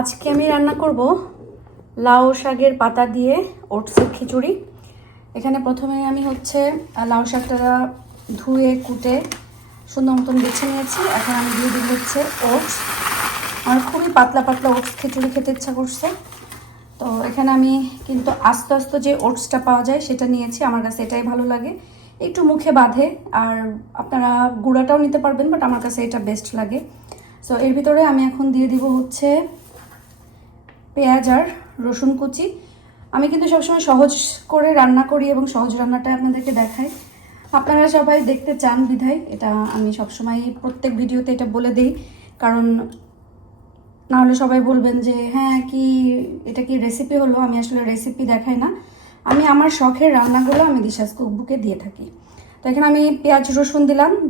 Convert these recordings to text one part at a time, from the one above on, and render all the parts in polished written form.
আজকে আমি রান্না করব লাউ শাকের পাতা দিয়ে ওটসের খিচুড়ি। এখানে প্রথমে আমি লাউ শাকটা ধুয়ে কুটে সুন্দর মতন বেছে নিয়েছি। এখন আমি দিয়ে দিব ওটস। আমার খুবই পাতলা পাতলা ওটস খিচুড়ি খেতে ইচ্ছা করছে, তো এখানে আমি কিন্তু আস্তে আস্তে যে ওটসটা পাওয়া যায় সেটা নিয়েছি। আমার কাছে এটাই ভালো লাগে, একটু মুখে বাঁধে। আর আপনারা গুঁড়াটাও নিতে পারবেন, বাট আমার কাছে এটা বেস্ট লাগে। সো এর ভিতরে আমি এখন দিয়ে দিব পেঁয়াজ আর রসুন কুচি। আমি কিন্তু সবসময় সহজ করে রান্না করি এবং সহজ রান্নাটা আপনাদেরকে দেখাই। আপনারা সবাই দেখতে চান বিধায় এটা আমি সবসময় প্রত্যেক ভিডিওতে এটা বলে দিই, কারণ নাহলে সবাই বলবেন যে হ্যাঁ কি এটা কি রেসিপি হলো। আমি আসলে রেসিপি দেখাই না, আমি আমার শখের রান্নাগুলো আমি দিশাস কুকবুকে দিয়ে থাকি। তো এখানে আমি পেঁয়াজ রসুন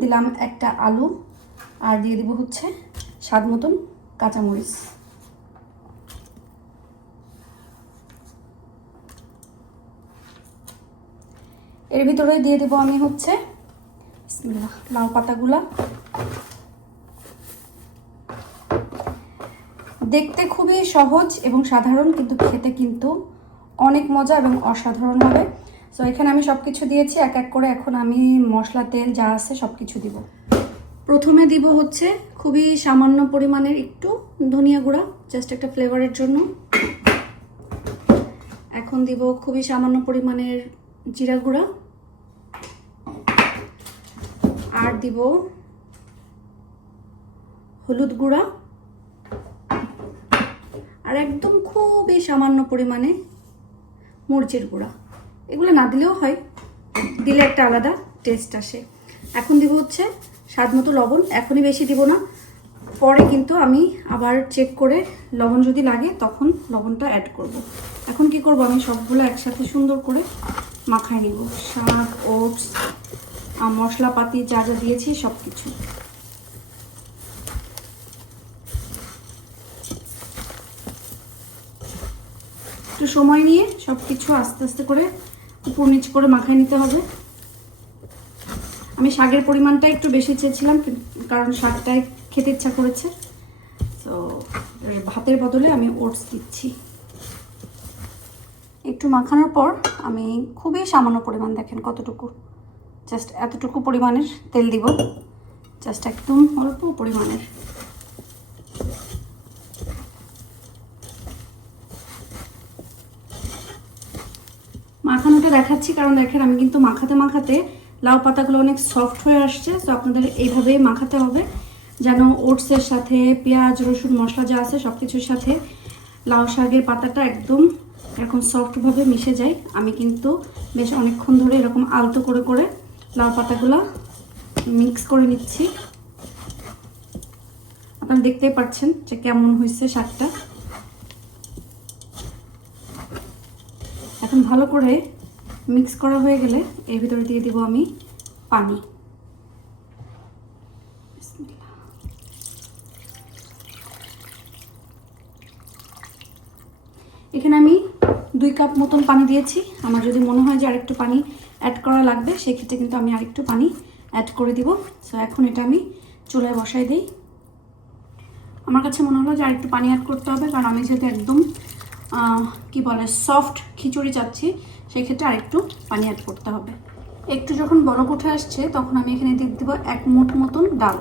দিলাম একটা আলু, আর দিয়ে দিব স্বাদ মতন কাঁচামরিচ। এর ভিতরে দিয়ে দেবো আমি লাউ পাতাগুলা। দেখতে খুবই সহজ এবং সাধারণ, কিন্তু খেতে কিন্তু অনেক মজা এবং অসাধারণ হবে। সো এখানে আমি সব কিছু দিয়েছি এক এক করে। এখন আমি মশলা তেল যা আছে সব কিছু দিব। প্রথমে দিব খুবই সামান্য পরিমাণের একটু ধনিয়া গুঁড়া, জাস্ট একটা ফ্লেভারের জন্য। এখন দিব খুবই সামান্য পরিমাণের জিরা গুঁড়া, আর দিব হলুদ গুঁড়া, আর একদম খুবই সামান্য পরিমাণে মরিচের গুঁড়া। এগুলো না দিলেও হয়, দিলে একটা আলাদা টেস্ট আসে। এখন দিব স্বাদ মতো লবণ। এখনই বেশি দিব না, পরে কিন্তু আমি আবার চেক করে লবণ যদি লাগে তখন লবণটা অ্যাড করব। এখন কি করব, আমি সবগুলো একসাথে সুন্দর করে মাখায় নিব। শাক, ওটস, মশলাপাতি যা যা দিয়েছি সব কিছু। একটু সময় নিয়ে সব কিছু আস্তে আস্তে করে উপর নিচ করে মাখায় নিতে হবে। আমি শাকের পরিমাণটা একটু বেশি চেয়েছিলাম, কারণ শাকটাই খেতে ইচ্ছা করেছে। তো ভাতের বদলে আমি ওটস দিচ্ছি। একটু মাখানোর পর আমি খুবই সামান্য পরিমাণ, দেখেন কতটুকু, জাস্ট এতটুকু পরিমাণের তেল দিব, জাস্ট একদম অল্প পরিমাণের। মাখানোটা দেখাচ্ছি কারণ দেখেন আমি কিন্তু মাখাতে মাখাতে লাউ পাতাগুলো অনেক সফট হয়ে আসছে। তো আপনাদের এইভাবেই মাখাতে হবে যেন ওটসের সাথে পেঁয়াজ রসুন মশলা যা আছে সব কিছুর সাথে লাউ শাকের পাতাটা একদম এরকম সফটভাবে মিশে যায়। আমি কিন্তু বেশ অনেকক্ষণ ধরে এরকম আলতো করে করে লাউ পাতাগুলো মিক্স করে নিচ্ছি। আপনারা দেখতেই পাচ্ছেন যে কেমন হয়েছে শাকটা। এখন ভালো করে মিক্স করা হয়ে গেলে এর ভিতরে দিয়ে দিব আমি পানি। এখানে আমি 2 কাপ মতন পানি দিয়েছি। আমার যদি মনে হয় যে আরেকটু পানি অ্যাড করা লাগবে, সেক্ষেত্রে কিন্তু আমি আরেকটু পানি অ্যাড করে দিব। সো এখন এটা আমি চুলায় বসাই দিই। আমার কাছে মনে হলো যে আরেকটু পানি অ্যাড করতে হবে, কারণ আমি যেহেতু একদম সফট খিচুড়ি চাচ্ছি, সেক্ষেত্রে আরেকটু পানি অ্যাড করতে হবে। একটু যখন বলক উঠে আসছে তখন আমি এখানে দিয়ে দেবো 1 মুঠ মতন ডাল।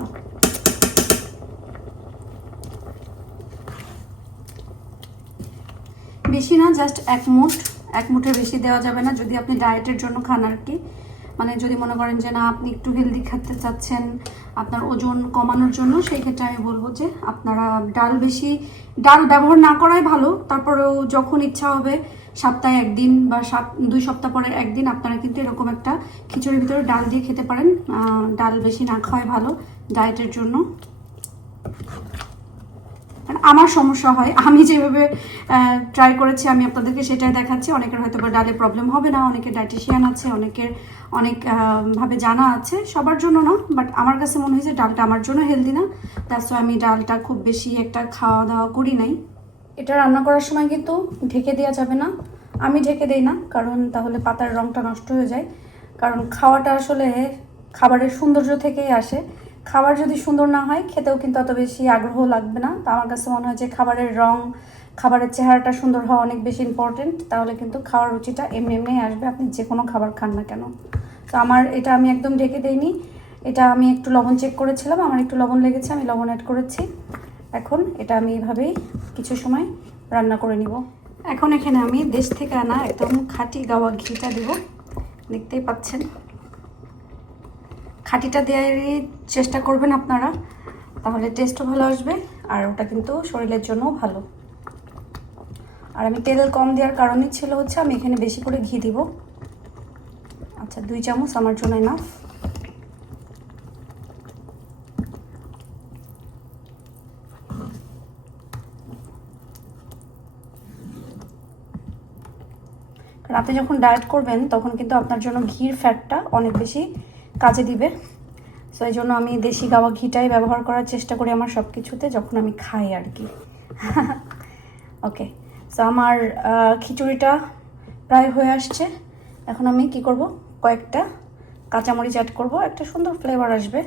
বেশি না, জাস্ট 1 মুঠ। 1 মুঠের বেশি দেওয়া যাবে না যদি আপনি ডায়েটের জন্য খান আর কি। মানে যদি মনে করেন যে না আপনি একটু হেলদি খেতে চাচ্ছেন আপনার ওজন কমানোর জন্য, সেই ক্ষেত্রে আমি বলবো যে আপনারা ডাল ব্যবহার না করাই ভালো। তারপরেও যখন ইচ্ছা হবে সপ্তাহে 1 দিন বা 2 সপ্তাহ পরে 1 দিন আপনারা কিন্তু এরকম একটা খিচুড়ির ভিতরে ডাল দিয়ে খেতে পারেন। ডাল বেশি না খাওয়াই ভালো ডায়েটের জন্য। আমার সমস্যা হয়, আমি যেভাবে ট্রাই করেছি আমি আপনাদেরকে সেটাই দেখাচ্ছি। অনেকের হয়তো বা ডালে প্রবলেম হবে না, অনেকের ডায়েটিশিয়ান আছে, অনেকের অনেক ভাবে জানা আছে, সবার জন্য না। বাট আমার কাছে মনে হয়েছে ডালটা আমার জন্য হেলদি না, দ্যাটস ওয়াই আমি ডালটা খুব বেশি একটা খাওয়া দাওয়া করি নাই। এটা রান্না করার সময় কিন্তু ঢেকে দেওয়া যাবে না। আমি ঢেকে দেই না, কারণ তাহলে পাতার রঙটা নষ্ট হয়ে যায়। কারণ খাওয়াটা আসলে খাবারের সৌন্দর্য থেকেই আসে। খাবার যদি সুন্দর না হয় খেতেও কিন্তু অত বেশি আগ্রহ লাগবে না। তো আমার কাছে মনে হয় যে খাবারের রং, খাবারের চেহারাটা সুন্দর হওয়া অনেক বেশি ইম্পর্টেন্ট, তাহলে কিন্তু খাওয়ার রুচিটা এমনি এমনিই আসবে, আপনি যে কোনো খাবার খান না কেন। তো আমার এটা আমি একদম ঢেকে দেইনি, এটা আমি একটু লবণ চেক করেছিলাম, আমার একটু লবণ লেগেছে, আমি লবণ অ্যাড করেছি। এখন এটা আমি এইভাবেই কিছু সময় রান্না করে নিব। এখন এখানে আমি দেশ থেকে আনা একদম খাঁটি গাওয়া ঘিটা দেব, দেখতেই পাচ্ছেন। খাঁটিটা দেওয়ারই চেষ্টা করবেন আপনারা, তাহলে টেস্টও ভালো আসবে আর ওটা কিন্তু শরীরের জন্যও ভালো। আর আমি তেল কম দেওয়ার কারণই ছিল হচ্ছে আমি এখানে বেশি করে ঘি দিব। আচ্ছা 2 চামচ আমার জন্য এনাফ। রাতে যখন ডায়েট করবেন তখন কিন্তু আপনার জন্য ঘির ফ্যাটটা অনেক বেশি কাজে দিবে। সো এই জন্য আমি দেশি গাওয়া ঘিটাই ব্যবহার করার চেষ্টা করি আমার সব কিছুতে, যখন আমি খাই আর কি। ওকে, সো আমার খিচুড়িটা প্রায় হয়ে আসছে। এখন আমি কি করব, কয়েকটা কাঁচামরিচ অ্যাড করব, একটা সুন্দর ফ্লেভার আসবে।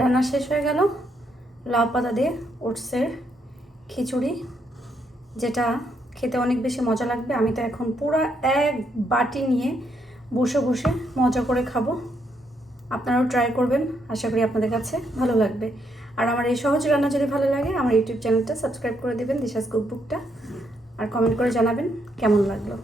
রান্না শেষ হয়ে গেল। লাউ পাতা দিয়ে ওটসের খিচুড়ি, যেটা খেতে অনেক বেশি মজা লাগবে। আমি তো এখন পুরো এক বাটি নিয়ে বসে বসে মজা করে খাবো। আপনারাও ট্রাই করবেন, আশা করি আপনাদের কাছে ভালো লাগবে। আর আমার এই সহজ রান্না যদি ভালো লাগে আমার ইউটিউব চ্যানেলটা সাবস্ক্রাইব করে দেবেন, দিশাস কুকবুকটা, আর কমেন্ট করে জানাবেন কেমন লাগলো।